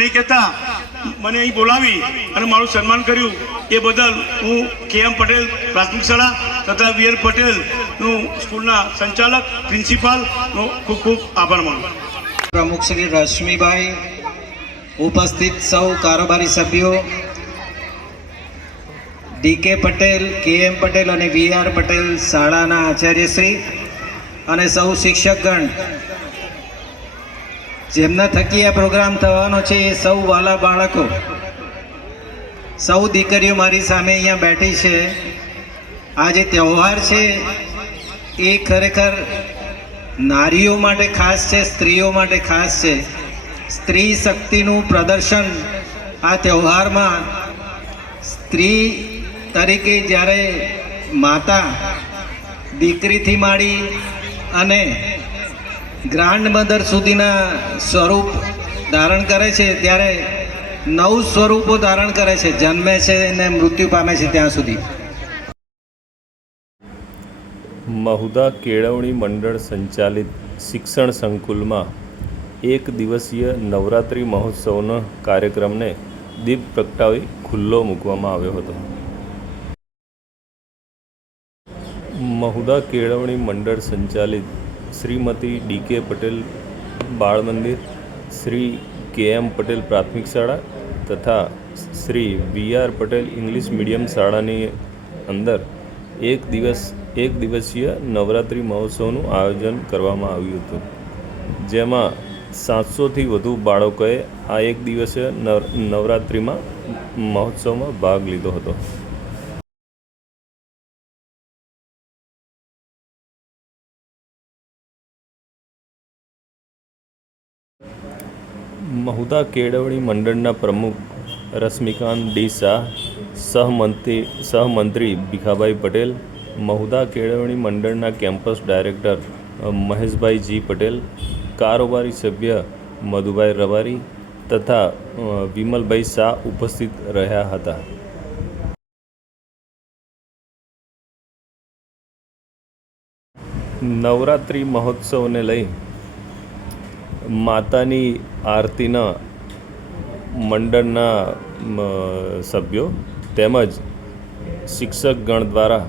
નહીં કહેતા મને અહીં બોલાવી અને મારું સન્માન કર્યું એ બદલ હું KM પટેલ પ્રાથમિક શાળા તથા VR પટેલનું સ્કૂલના સંચાલક પ્રિન્સિપાલનો ખૂબ ખૂબ આભાર માનું. પ્રમુખ શ્રી રશ્મિભાઈ, ઉપસ્થિત સૌ કારોબારી સભ્યો, DK પટેલ, KM પટેલ અને VR પટેલ શાળાના આચાર્યશ્રી અને સૌ શિક્ષકગણ, જેમના થકી આ પ્રોગ્રામ થવાનો છે, એ સૌ વાલા બાળકો, સૌ દીકરીઓ મારી સામે અહીંયા બેઠી છે. આ જે તહેવાર છે એ ખરેખર નારીઓ માટે ખાસ છે, સ્ત્રીઓ માટે ખાસ છે. સ્ત્રી શક્તિનું પ્રદર્શન આ તહેવારમાં, સ્ત્રી તરીકે જ્યારે માતા દીકરીથી માંડી અને ગ્રાન્ડ મધર સુધીના સ્વરૂપ ધારણ કરે છે, ત્યારે 9 સ્વરૂપો ધારણ કરે છે, જન્મે છે અને મૃત્યુ પામે છે ત્યાં સુધી. મહુધા કેળવણી મંડળ સંચાલિત શિક્ષણ સંકુલમાં એક દિવસીય નવરાત્રિ મહોત્સવના કાર્યક્રમને દીપ પ્રગટાવી ખુલ્લો મૂકવામાં આવ્યો હતો. મહુધા કેળવણી મંડળ સંચાલિત શ્રીમતી DK પટેલ બાળ મંદિર, શ્રી KM પટેલ પ્રાથમિક શાળા તથા Shri VR Patel English medium શાળાની અંદર એક દિવસીય નવરાત્રિ મહોત્સવનું આયોજન કરવામાં આવ્યું હતું, જેમાં 700થી વધુ બાળકોએ આ એક દિવસીય નવરાત્રિમાં મહોત્સવમાં ભાગ લીધો હતો. મહુધા કેળવણી મંડળના પ્રમુખ રશ્મિકાંત D. શાહ, સહમંત્રી ભીખાભાઈ પટેલ, મહુધા કેળવણી મંડળના કેમ્પસ ડાયરેક્ટર મહેશભાઈ G. પટેલ, કારોબારી સભ્ય મધુભાઈ રબારી તથા વિમલભાઈ શાહ ઉપસ્થિત રહ્યા હતા. નવરાત્રિ મહોત્સવને લઈ માતાની આરતીના મંડળના સભ્યો તેમજ શિક્ષકગણ દ્વારા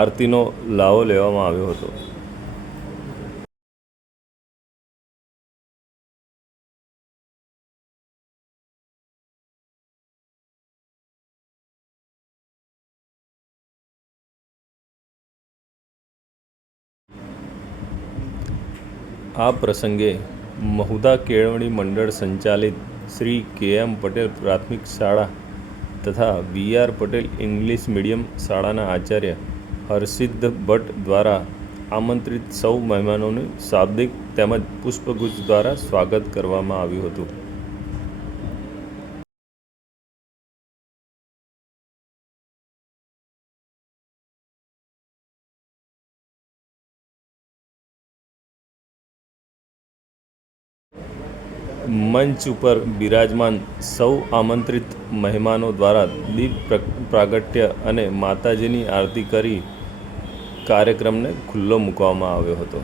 આરતીનો લાવો લેવામાં આવ્યો હતો. આ પ્રસંગે મહુધા કેળવણી મંડળ સંચાલિત શ્રી KM પટેલ પ્રાથમિક શાળા તથા VR પટેલ ઇંગ્લિશ મીડિયમ શાળાના આચાર્ય હર્ષિદ્ધ ભટ્ટ દ્વારા આમંત્રિત સૌ મહેમાનોનું શાબ્દિક તેમજ પુષ્પગુચ્છ દ્વારા સ્વાગત કરવામાં આવ્યું હતું. મંચ ઉપર બિરાજમાન સૌ આમંત્રિત મહેમાનો દ્વારા દીપ પ્રાગટ્ય અને માતાજીની આરતી કરી કાર્યક્રમને ખુલ્લો મૂકવામાં આવ્યો હતો.